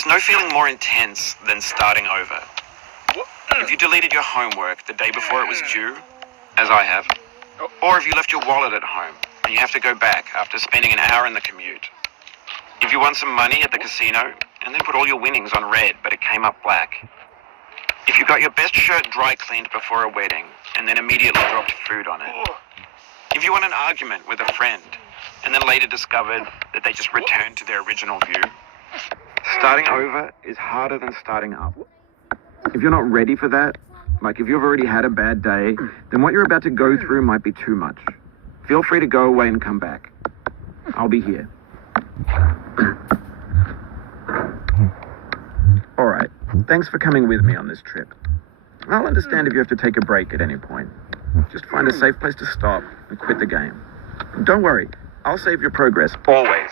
There's no feeling more intense than starting over. If you deleted your homework the day before it was due, as I have, or if you left your wallet at home and you have to go back after spending an hour in the commute. If you won some money at the casino and then put all your winnings on red but it came up black. If you got your best shirt dry cleaned before a wedding and then immediately dropped food on it. If you won an argument with a friend and then later discovered that they just returned to their original view. Starting over is harder than starting up. If you're not ready for that, like if you've already had a bad day, then what you're about to go through might be too much. Feel free to go away and come back. I'll be here. All right, thanks for coming with me on this trip. I'll understand if you have to take a break at any point. Just find a safe place to stop and quit the game. Don't worry, I'll save your progress, always,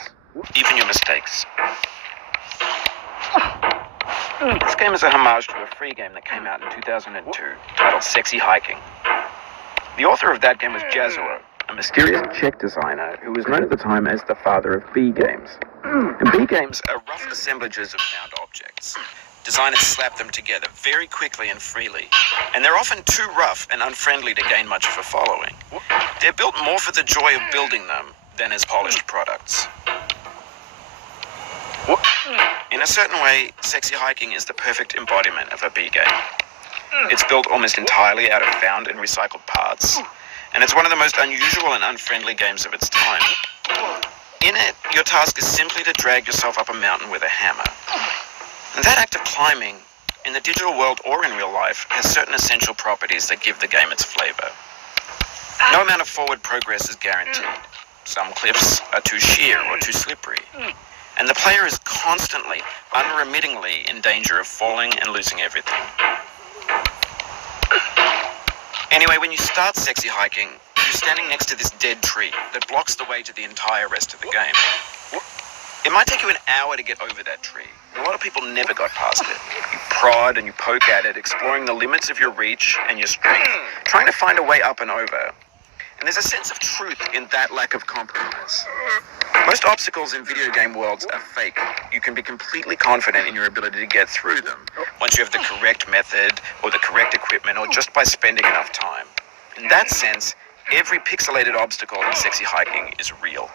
even your mistakes. This game is a homage to a free game that came out in 2002, titled Sexy Hiking. The author of that game was Jazzuo, a mysterious Czech designer who was known at the time as the father of B games. And B games are rough assemblages of found objects. Designers slap them together very quickly and freely, and they're often too rough and unfriendly to gain much of a following. They're built more for the joy of building them than as polished products. In a certain way, Sexy Hiking is the perfect embodiment of a B game. It's built almost entirely out of found and recycled parts, and it's one of the most unusual and unfriendly games of its time. In it, your task is simply to drag yourself up a mountain with a hammer. And that act of climbing, in the digital world or in real life, has certain essential properties that give the game its flavor. No amount of forward progress is guaranteed. Some cliffs are too sheer or too slippery. And the player is constantly, unremittingly in danger of falling and losing everything. Anyway, when you start Sexy Hiking, you're standing next to this dead tree that blocks the way to the entire rest of the game. It might take you an hour to get over that tree. A lot of people never got past it. You prod and you poke at it, exploring the limits of your reach and your strength, trying to find a way up and over. And there's a sense of truth in that lack of compromise. Most obstacles in video game worlds are fake. You can be completely confident in your ability to get through them once you have the correct method or the correct equipment or just by spending enough time. In that sense, every pixelated obstacle in Sexy Hiking is real.